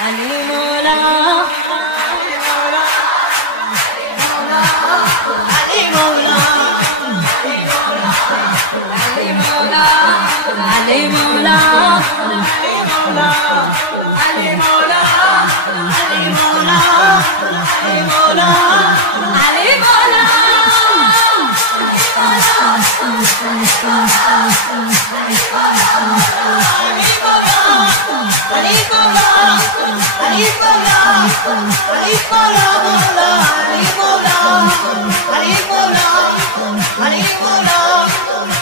علی مولا علی مولا علی مولا علی مولا علی مولا علی مولا علی مولا علی مولا Ali Mola, Ali Mola, Ali Mola, Ali Mola, Ali Mola, Ali Mola,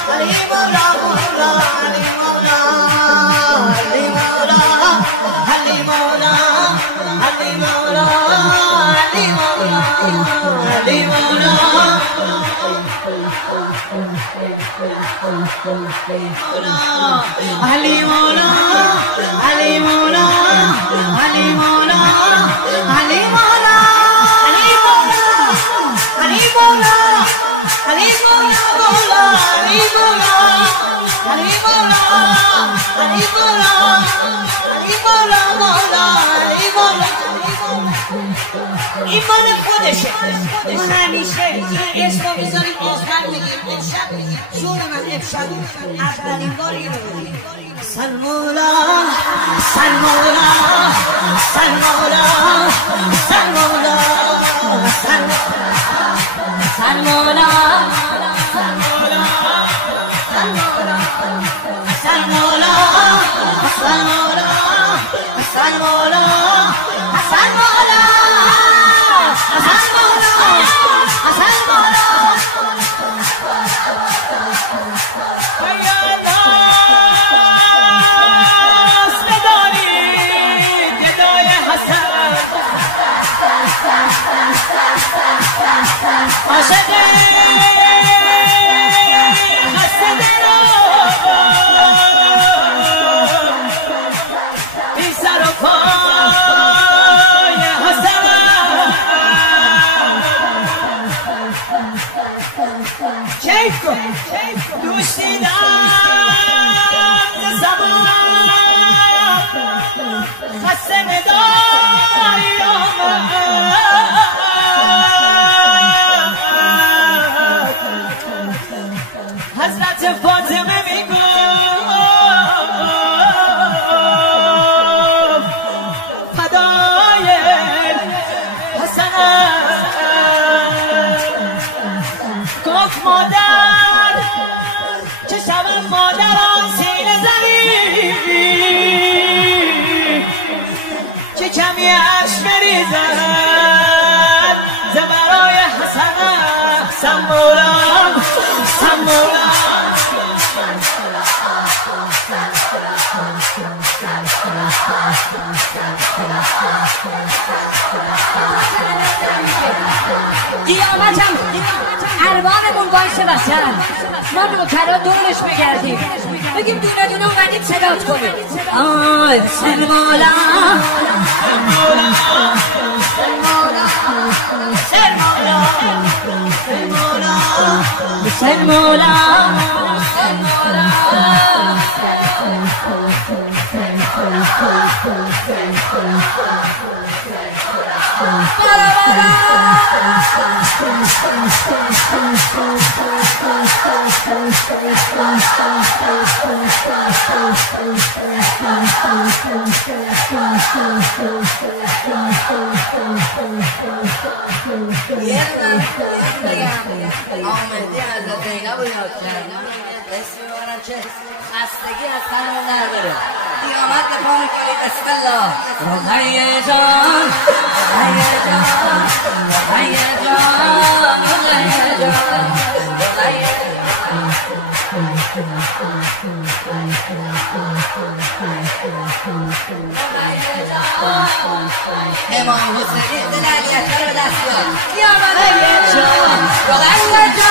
Ali Mola, Mola, Ali Mola, Ali Mola, Ali Mola, Ali Mola, Mola, Ali Mola. ایمان خودشه من همیشه این اسم رو بذاریم آخر میگیم امشب زور من امشب اولین باری رو بگیم سلمولا سلمولا سلمولا سلمولا سلمولا سلمولا سلمولا سلمولا سلمولا سلمولا حضرت فاطمه میگفت فدای حسن گفت مادر چه شود مادران سینه زنی که کمی عشق بریزن زبرای حسن سمولا سمولا قیامتم اربابمون وایسه وسط ما نوکرا دورش بگردیم بگیم دونه دونه اومدیم صدات کنیم آی سلمولا سلمولا سلمولا سلمولا سلمولا آمدی از زینب رو یاد کردم اسم بارم چه خستگی از تنم نداره قیامت پا میکنی بسم الله رقیه جان رقیه جان رقیه جان رقیه جان امام حسینی دل علیه رو دست بیاد رقیه جان رقیه جان